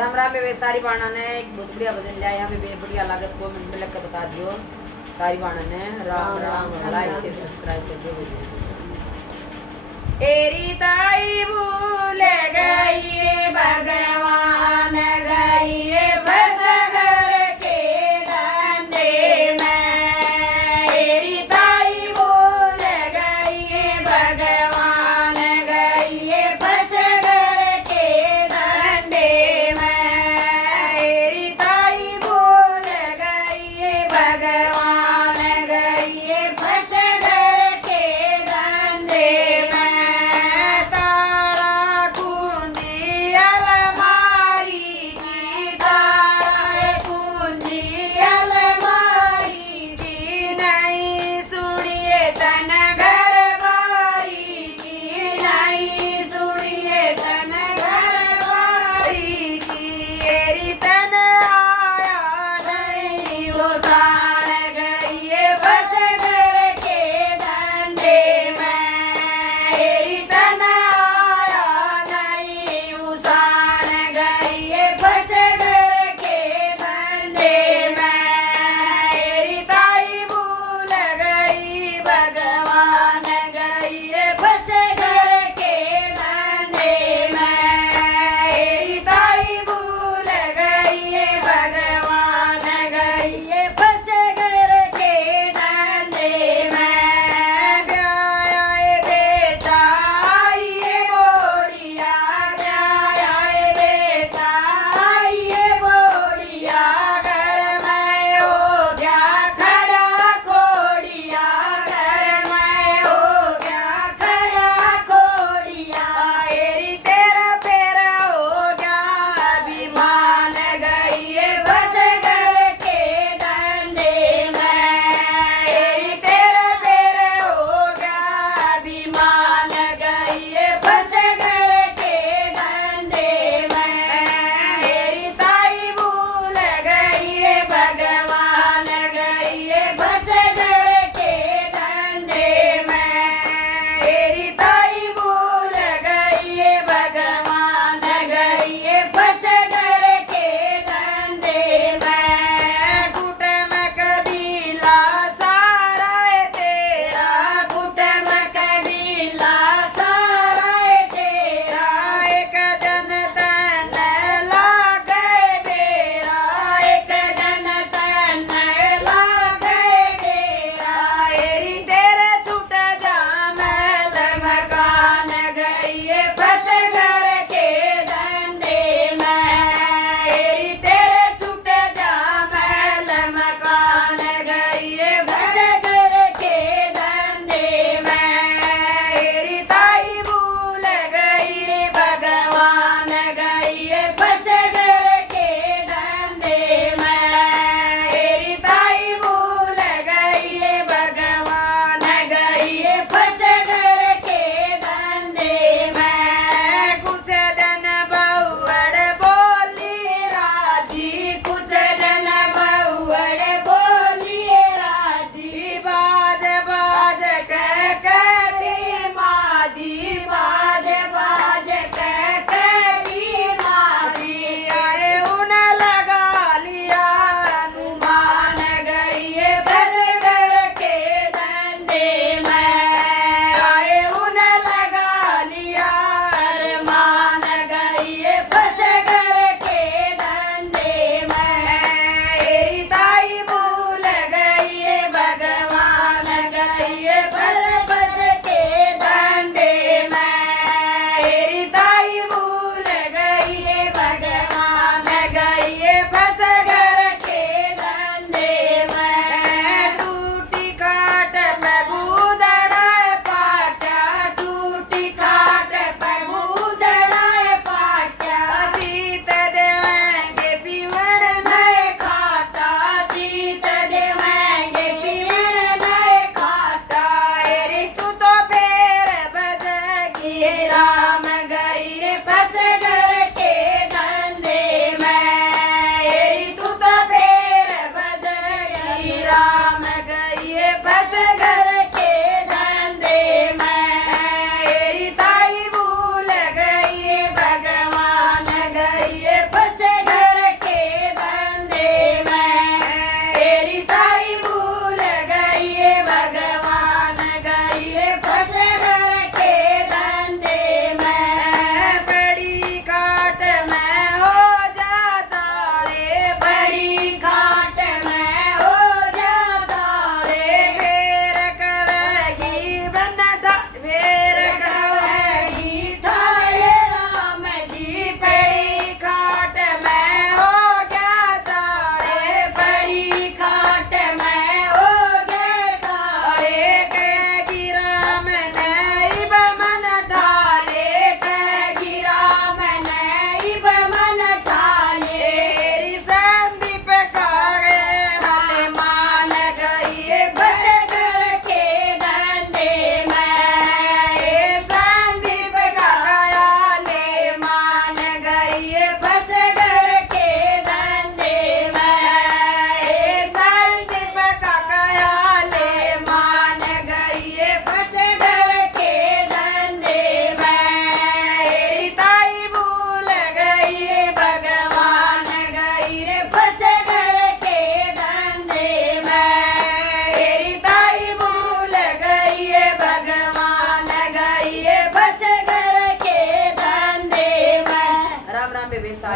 राम राम में वे सारी बाणा ने एक बहुत बढ़िया भजन लिया। यहाँ पे बे बढ़िया लागत को मिनट में लग कर बता दियो सारी बाणा ने। राम राम लाइक से सब्सक्राइब कर दियो। एरी ताई भूल गई भगवान गई बसगर के धंधे में। एरी ताई भूल गई भगवान गई बसगर के धंधे में। एरी ताई भूल गई भगवान गई बसगर के धंधे में। ताला कुंदी अलमारी की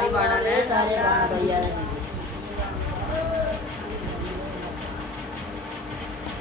सारी बाणा ने सारे भैया ने